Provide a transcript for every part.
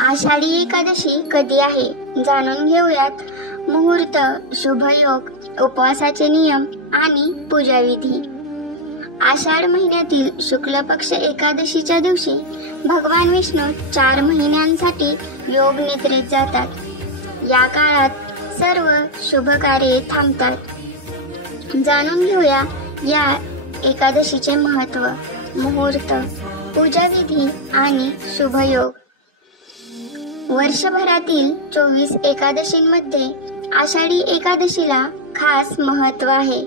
आषाढी एकादशी कधी आहे जाणून घेऊयात. मुहूर्त, शुभयोग, उपवासाचे नियम आणि पूजाविधी. आषाढ महिन्यातील शुक्ल पक्ष एकादशीच्या दिवशी भगवान विष्णू 4 महिन्यांसाठी योग निद्रेत जातात. या काळात सर्व शुभ कार्ये थांबतात. जाणून घेऊया या एकादशीचे महत्त्व, मुहूर्त, पूजाविधी आणि शुभयोग. वर्षभरातील 24 एकादशींमध्ये आषाढी एकादशीला खास महत्त्व आहे.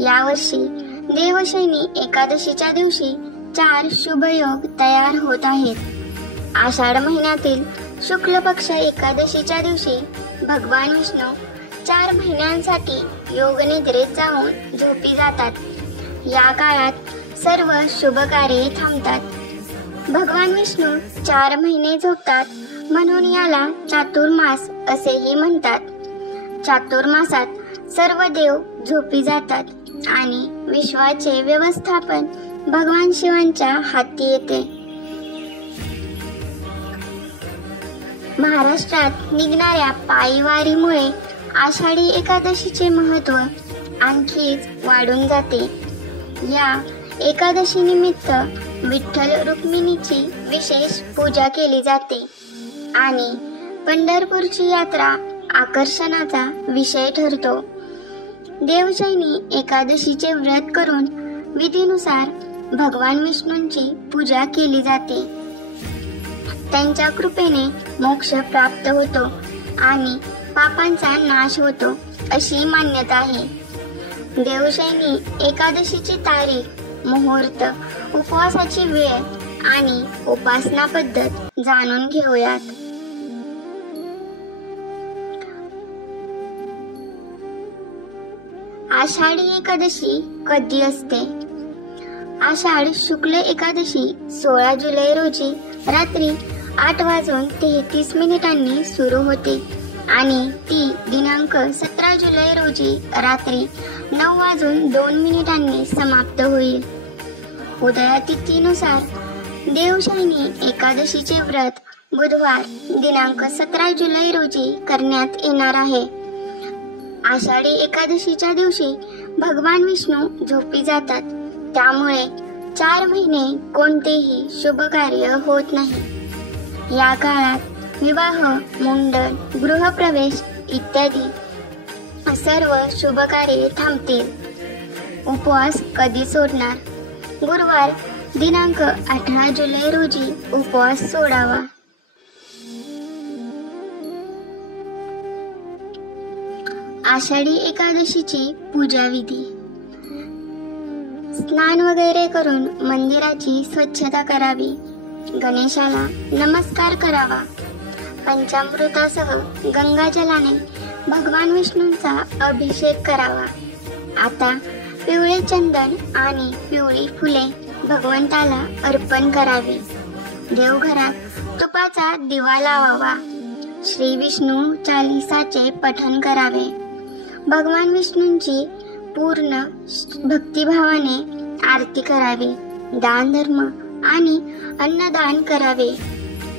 यावर्षी देवशयनी एकादशीच्या दिवशी 4 शुभयोग तयार होत आहेत. आषाढ महिन्यातील शुक्ल पक्ष एकादशीच्या दिवशी भगवान विष्णू 4 महिन्यांसाठी योग निद्रेत जाऊन झोपी जातात. या काळात सर्व शुभ कार्ये थांबतात. भगवान विष्णू 4 महिने झोपतात म्हणून याला चातुर्मास असेही म्हणतात. चातुर्मासात सर्व देव झोपी जातात आणि विश्वाचे व्यवस्थापन भगवान शिवांच्या हाती येते. महाराष्ट्रात निघणाऱ्या पायी वारीमुळे आषाढी एकादशीचे महत्त्व आणखीच वाढून जाते. या एकादशी निमित्त विठ्ठल रुक्मिणीची विशेष पूजा केली जाते आणि पंढरपूरची यात्रा आकर्षणाचा विषय ठरतो. देवशयनी एकादशीचे व्रत करून विधीनुसार भगवान विष्णूंची पूजा केली जाते. त्यांच्या कृपेने मोक्ष प्राप्त होतो आणि पापांचा नाश होतो अशी मान्यता आहे. देवशयनी एकादशीची तारीख, मुहूर्त, उपवासाची वेळ आणि उपासना पद्धत जाणून घेऊयात. आषाढी एकादशी कधी असते? आषाढ शुक्ल एकादशी 16 जुलै रोजी रात्री 8:33 सुरू होते आणि ती दिनांक 17 जुलै रोजी रात्री 9:02 समाप्त होईल. उदयातिथीनुसार देवशयनी एकादशीचे व्रत बुधवार दिनांक 17 जुलै रोजी करण्यात येणार आहे. आषाढी एकादशीच्या दिवशी भगवान विष्णू झोपी जातात, त्यामुळे 4 महिने कोणतेही शुभ कार्य होत नाही. या काळात विवाह, मुंडन, गृहप्रवेश इत्यादी सर्व शुभ कार्ये थांबतील. उपवास कधी सोडणार? गुरुवार दिनांक 18 जुलै रोजी उपवास सोडावा. आषाढी एकादशीची पूजाविधी. स्नान वगैरे करून मंदिराची स्वच्छता करावी. गणेशाला नमस्कार करावा. पंचामृतासह गंगाजलाने भगवान विष्णूंचा अभिषेक करावा. आता पिवळे चंदन आणि पिवळी फुले भगवंताला अर्पण करावी. देवघरात तुपाचा दिवा लावावा. श्री विष्णू चालीसाचे पठण करावे. भगवान विष्णूंची पूर्ण भक्तिभावाने आरती करावी. दान धर्म आणि अन्नदान करावे.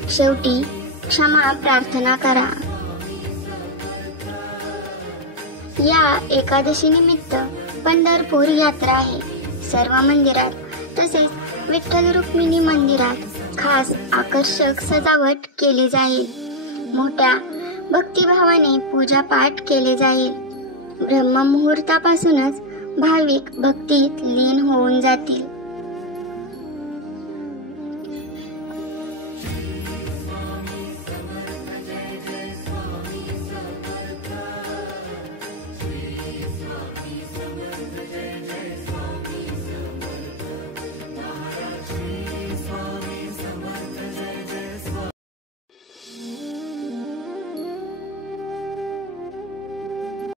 शेवटी क्षमा प्रार्थना करा. या एकादशी निमित्त पंढरपूर यात्रा आहे. सर्व मंदिरात तसेच विठ्ठल रुक्मिणी मंदिरात खास आकर्षक सजावट केली जाईल. मोठ्या भक्तिभावाने पूजापाठ केले जाईल. ब्रह्ममुहूर्तापासूनच भाविक भक्तीत लीन होऊन जातील.